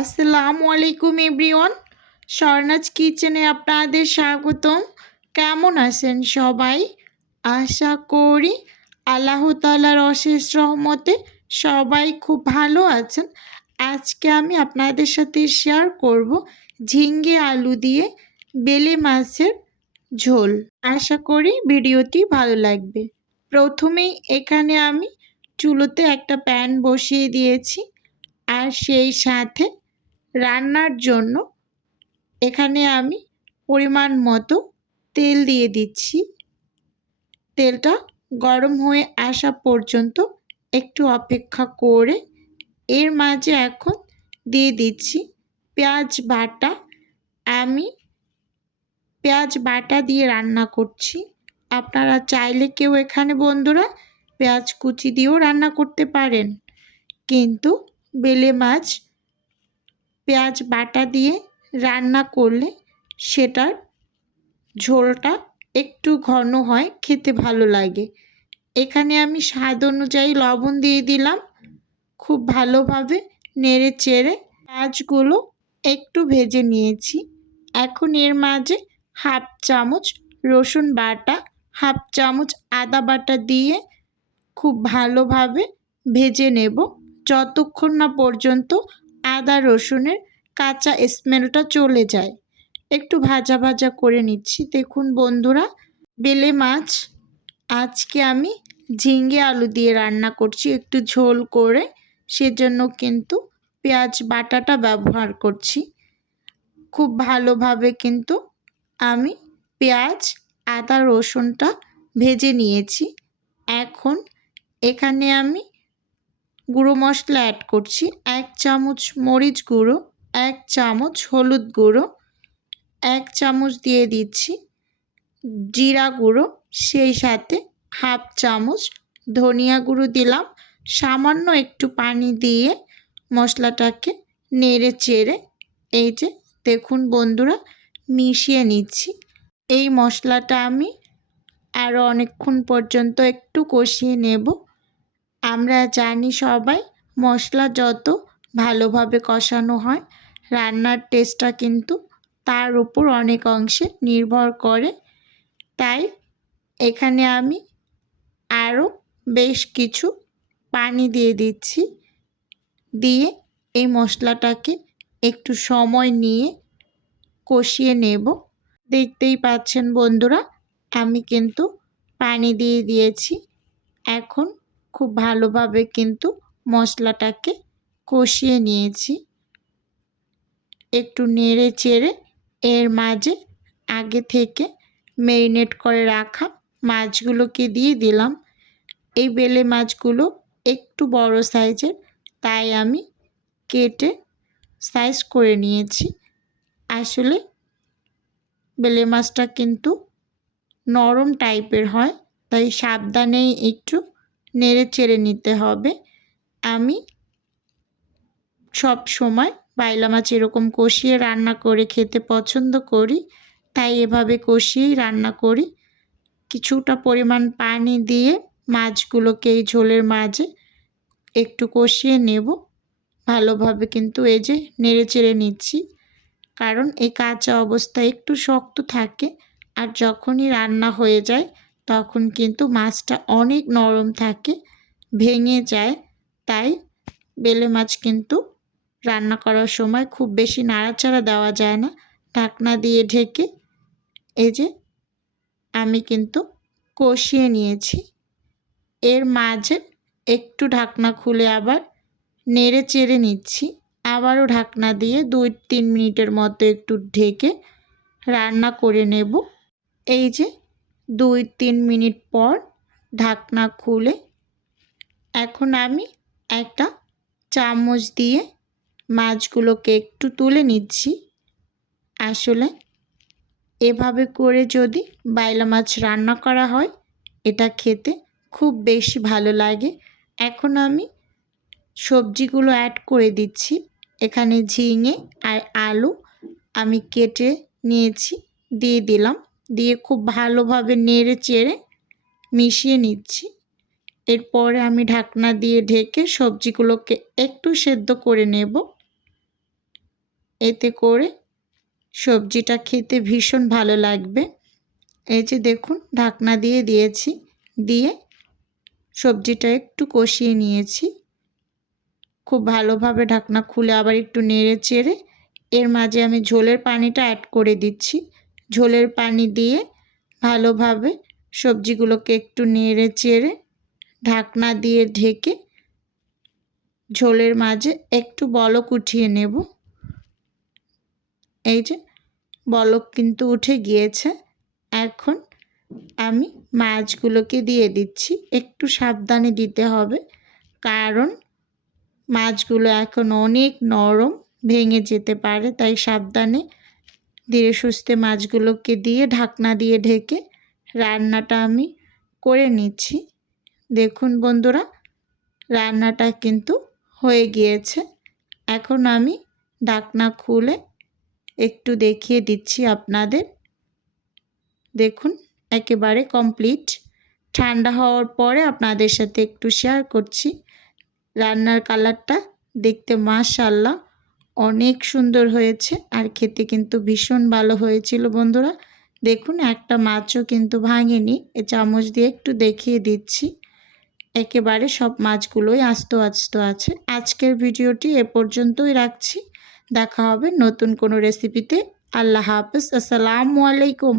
আসসালামু আলাইকুম এভরিওয়ান, স্বর্ণাজ কিচেনে আপনাদের স্বাগতম। কেমন আছেন সবাই? আশা করি আল্লাহ তালার অশেষ রহমতে সবাই খুব ভালো আছেন। আজকে আমি আপনাদের সাথে শেয়ার করব ঝিঙ্গে আলু দিয়ে বেলে মাছের ঝোল। আশা করি ভিডিওটি ভালো লাগবে। প্রথমেই এখানে আমি চুলোতে একটা প্যান বসিয়ে দিয়েছি, আর সেই সাথে রান্নার জন্য এখানে আমি পরিমাণ মতো তেল দিয়ে দিচ্ছি। তেলটা গরম হয়ে আসা পর্যন্ত একটু অপেক্ষা করে এর মাঝে এখন দিয়ে দিচ্ছি পেঁয়াজ বাটা। আমি পেঁয়াজ বাটা দিয়ে রান্না করছি। আপনারা চাইলে কেউ এখানে বন্ধুরা পেঁয়াজ কুচি দিয়েও রান্না করতে পারেন। কিন্তু বেলে মাছ পেঁয়াজ বাটা দিয়ে রান্না করলে সেটার ঝোলটা একটু ঘন হয়, খেতে ভালো লাগে। এখানে আমি স্বাদ অনুযায়ী লবণ দিয়ে দিলাম। খুব ভালোভাবে নেড়ে চেড়ে পেঁয়াজগুলো একটু ভেজে নিয়েছি। এখন এর মাঝে হাফ চামচ রসুন বাটা, হাফ চামচ আদা বাটা দিয়ে খুব ভালোভাবে ভেজে নেব। যতক্ষণ না পর্যন্ত আদা রসুনের কাঁচা স্মেলটা চলে যায়। একটু ভাজা ভাজা করে নিচ্ছি। দেখুন বন্ধুরা, বেলে মাছ। আজকে আমি ঝিঙ্গে আলু দিয়ে রান্না করছি একটু ঝোল করে। সেজন্য কিন্তু পেঁয়াজ বাটাটা ব্যবহার করছি। খুব ভালোভাবে কিন্তু আমি পেঁয়াজ, আদা, রসুনটা ভেজে নিয়েছি। এখন এখানে আমি গুঁড়ো মশলা অ্যাড করছি। এক চামচ মরিচ গুঁড়ো, এক চামচ হলুদ গুঁড়ো, এক চামচ দিয়ে দিচ্ছি জিরা গুঁড়ো, সেই সাথে হাফ চামচ ধনিয়া গুঁড়ো দিলাম। সামান্য একটু পানি দিয়ে মশলাটাকে নেড়ে চেড়ে এই যে দেখুন বন্ধুরা, মিশিয়ে নিচ্ছি। এই মশলাটা আমি আরও অনেকক্ষণ পর্যন্ত একটু কষিয়ে নেব। আমরা জানি সবাই মশলা যত ভালোভাবে কষানো হয়। রান্নার টেস্টটা কিন্তু তার উপর অনেক অংশে নির্ভর করে। তাই এখানে আমি আরও বেশ কিছু পানি দিয়ে দিচ্ছি। দিয়ে এই মশলাটাকে একটু সময় নিয়ে কষিয়ে নেব। দেখতেই পাচ্ছেন বন্ধুরা, আমি কিন্তু পানি দিয়ে দিয়েছি। এখন খুব ভালোভাবে কিন্তু মশলাটাকে কষিয়ে নিয়েছি। একটু নেড়ে চেড়ে এর মাঝে আগে থেকে মেরিনেট করে রাখা মাছগুলোকে দিয়ে দিলাম। এই বেলে মাছগুলো একটু বড় সাইজের, তাই আমি কেটে সাইজ করে নিয়েছি। আসলে বেলে মাছটা কিন্তু নরম টাইপের হয়, তাই সাবধানেই একটু নেড়ে চেড়ে নিতে হবে। আমি সব সময় বাইলা মাছ এরকম কষিয়ে রান্না করে খেতে পছন্দ করি, তাই এভাবে কষিয়েই রান্না করি। কিছুটা পরিমাণ পানি দিয়ে মাছগুলোকে এই ঝোলের মাঝে একটু কষিয়ে নেব। ভালোভাবে কিন্তু এই যে নেড়ে চেড়ে নিচ্ছি, কারণ এই কাঁচা অবস্থা একটু শক্ত থাকে আর যখনই রান্না হয়ে যায় তখন কিন্তু মাছটা অনেক নরম থাকে, ভেঙে যায়, তাই বেলে মাছ কিন্তু রান্না করার সময় খুব বেশি নাড়াচাড়া দেওয়া যায় না। ঢাকনা দিয়ে ঢেকে এই যে আমি কিন্তু কষিয়ে নিয়েছি। এর মাঝে একটু ঢাকনা খুলে আবার নেড়ে চেড়ে নিচ্ছি। আবারও ঢাকনা দিয়ে দুই তিন মিনিটের মতো একটু ঢেকে রান্না করে নেব। এই যে দুই তিন মিনিট পর ঢাকনা খুলে এখন আমি একটা চামচ দিয়ে মাছগুলোকে একটু তুলে নিচ্ছি। আসলে এভাবে করে যদি বাইলা মাছ রান্না করা হয়, এটা খেতে খুব বেশি ভালো লাগে। এখন আমি সবজিগুলো অ্যাড করে দিচ্ছি। এখানে ঝিঙে আর আলু আমি কেটে নিয়েছি, দিয়ে দিলাম। দিয়ে খুব ভালোভাবে নেড়ে চেড়ে মিশিয়ে নিচ্ছি। এরপরে আমি ঢাকনা দিয়ে ঢেকে সবজিগুলোকে একটু সেদ্ধ করে নেব। এতে করে সবজিটা খেতে ভীষণ ভালো লাগবে। এই যে দেখুন, ঢাকনা দিয়ে দিয়েছি, দিয়ে সবজিটা একটু কষিয়ে নিয়েছি। খুব ভালোভাবে ঢাকনা খুলে আবার একটু নেড়ে চেড়ে এর মাঝে আমি ঝোলের পানিটা অ্যাড করে দিচ্ছি। ঝোলের পানি দিয়ে ভালোভাবে সবজিগুলোকে একটু নেড়ে চেড়ে ঢাকনা দিয়ে ঢেকে ঝোলের মাঝে একটু বলক উঠিয়ে নেব। এই যে বলক কিন্তু উঠে গিয়েছে। এখন আমি মাছগুলোকে দিয়ে দিচ্ছি। একটু সাবধানে দিতে হবে কারণ মাছগুলো এখন অনেক নরম ভেঙে যেতে পারে। তাই সাবধানে ধীরে সুস্থে মাছগুলোকে দিয়ে ঢাকনা দিয়ে ঢেকে রান্নাটা আমি করে নিচ্ছি। দেখুন বন্ধুরা, রান্নাটা কিন্তু হয়ে গিয়েছে। এখন আমি ঢাকনা খুলে একটু দেখিয়ে দিচ্ছি আপনাদের। দেখুন, একেবারে কমপ্লিট ঠান্ডা হওয়ার পরে আপনাদের সাথে একটু শেয়ার করছি। রান্নার কালারটা দেখতে মাশাল্লাহ অনেক সুন্দর হয়েছে আর খেতে কিন্তু ভীষণ ভালো হয়েছিল বন্ধুরা। দেখুন, একটা মাছও কিন্তু ভাঙেনি। এ চামচ দিয়ে একটু দেখিয়ে দিচ্ছি। একেবারে সব মাছগুলোই আস্ত আস্ত আছে। আজকের ভিডিওটি এ পর্যন্তই রাখছি। দেখা হবে নতুন কোনো রেসিপিতে আল্লাহ হাফেজ। আসসালামু আলাইকুম।